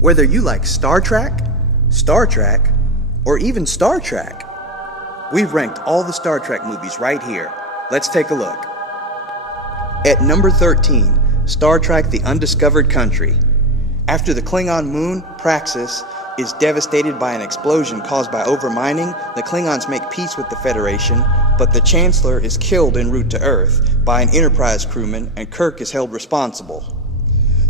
Whether you like Star Trek, or even Star Trek, we've ranked all the Star Trek movies right here. Let's take a look. At number 13, Star Trek: The Undiscovered Country. After the Klingon moon, Praxis, is devastated by an explosion caused by overmining, the Klingons make peace with the Federation, but the Chancellor is killed en route to Earth by an Enterprise crewman, and Kirk is held responsible.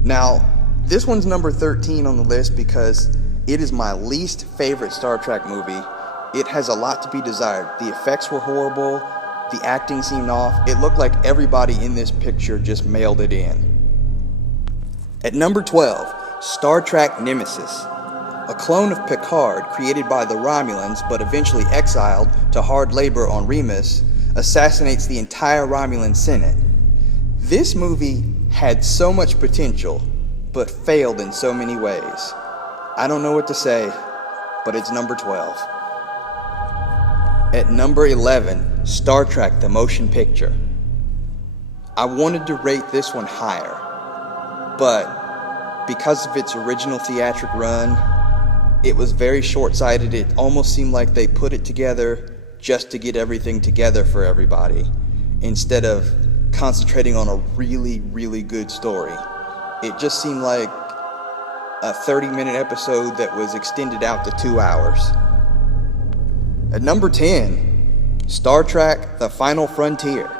Now, this one's number 13 on the list because it is my least favorite Star Trek movie. It has a lot to be desired. The effects were horrible, the acting seemed off. It looked like everybody in this picture just mailed it in. At number 12, Star Trek Nemesis. A clone of Picard, created by the Romulans but eventually exiled to hard labor on Remus, assassinates the entire Romulan Senate. This movie had so much potential, but failed in so many ways. I don't know what to say, but it's number 12. At number 11, Star Trek: The Motion Picture. I wanted to rate this one higher, but because of its original theatric run, it was very short-sighted. It almost seemed like they put it together just to get everything together for everybody, instead of concentrating on a really, really good story. It just seemed like a 30-minute episode that was extended out to 2 hours. At number 10, Star Trek: The Final Frontier.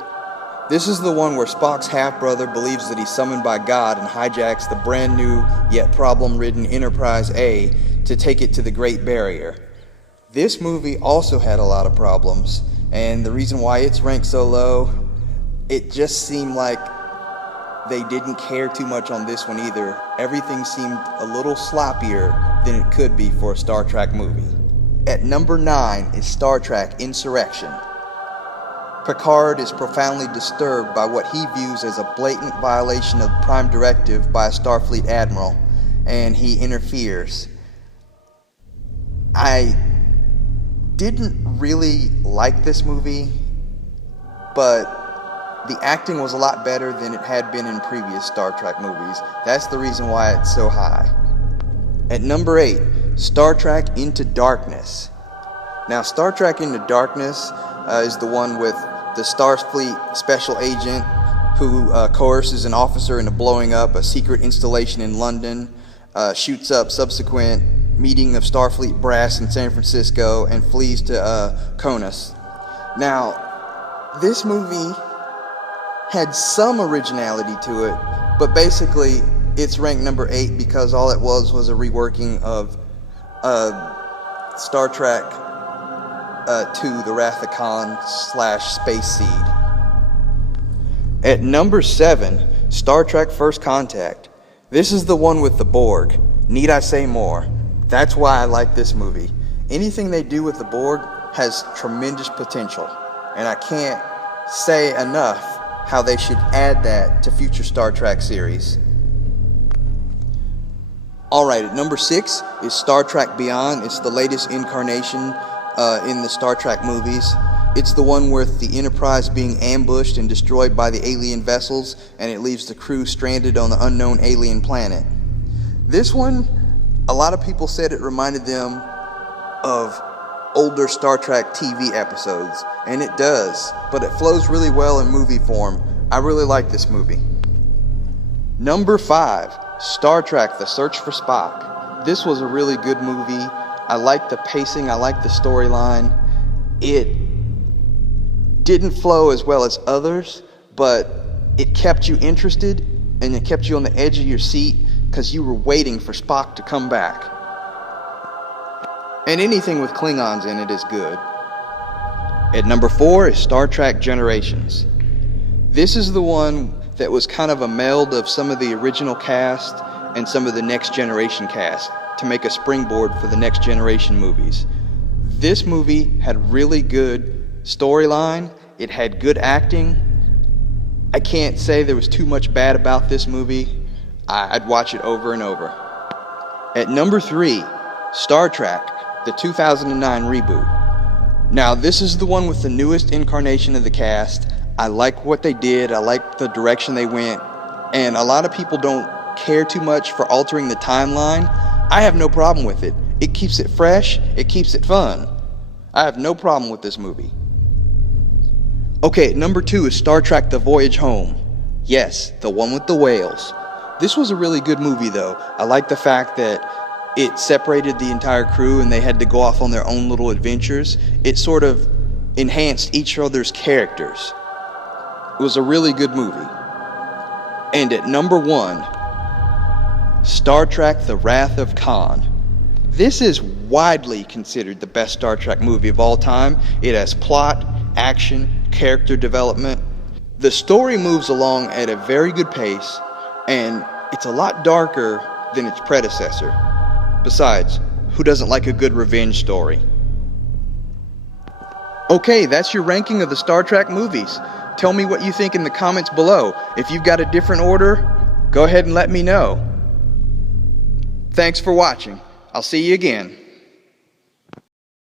This is the one where Spock's half-brother believes that he's summoned by God and hijacks the brand new yet problem-ridden Enterprise A to take it to the Great Barrier. This movie also had a lot of problems, and the reason why it's ranked so low, it just seemed like they didn't care too much on this one either. Everything seemed a little sloppier than it could be for a Star Trek movie. At number 9 is Star Trek Insurrection. Picard is profoundly disturbed by what he views as a blatant violation of Prime Directive by a Starfleet admiral, and he interferes. I didn't really like this movie, but the acting was a lot better than it had been in previous Star Trek movies. That's the reason why it's so high. At number 8, Star Trek Into Darkness. Now, Star Trek Into Darkness is the one with the Starfleet special agent who coerces an officer into blowing up a secret installation in London, shoots up subsequent meeting of Starfleet brass in San Francisco, and flees to Konus. Now, this movie had some originality to it, but basically it's ranked number 8 because all it was a reworking of Star Trek 2, The Wrath of Khan / Space Seed. At number 7, Star Trek First Contact. This is the one with the Borg. Need I say more? That's why I like this movie. Anything they do with the Borg has tremendous potential, and I can't say enough how they should add that to future Star Trek series. Alright, at number 6 is Star Trek Beyond. It's the latest incarnation in the Star Trek movies. It's the one with the Enterprise being ambushed and destroyed by the alien vessels, and it leaves the crew stranded on the unknown alien planet. This one, a lot of people said it reminded them of older Star Trek TV episodes, and it does, but it flows really well in movie form. I really like this movie. Number 5, Star Trek: The Search for Spock. This was a really good movie. I liked the pacing, I liked the storyline. It didn't flow as well as others, but it kept you interested, and it kept you on the edge of your seat because you were waiting for Spock to come back. And anything with Klingons in it is good. At number 4 is Star Trek Generations. This is the one that was kind of a meld of some of the original cast and some of the Next Generation cast to make a springboard for the Next Generation movies. This movie had really good storyline. It had good acting. I can't say there was too much bad about this movie. I'd watch it over and over. At number 3, Star Trek, the 2009 reboot. Now, this is the one with the newest incarnation of the cast. I like what they did. I like the direction they went. And a lot of people don't care too much for altering the timeline. I have no problem with it. It keeps it fresh, it keeps it fun. I have no problem with this movie. Okay, number 2 is Star Trek The Voyage Home. Yes, the one with the whales. This was a really good movie though. I like the fact that it separated the entire crew and they had to go off on their own little adventures. It sort of enhanced each other's characters. It was a really good movie. And at number 1, Star Trek The Wrath of Khan. This is widely considered the best Star Trek movie of all time. It has plot, action, character development. The story moves along at a very good pace, and it's a lot darker than its predecessor. Besides, who doesn't like a good revenge story? Okay, that's your ranking of the Star Trek movies. Tell me what you think in the comments below. If you've got a different order, go ahead and let me know. Thanks for watching. I'll see you again.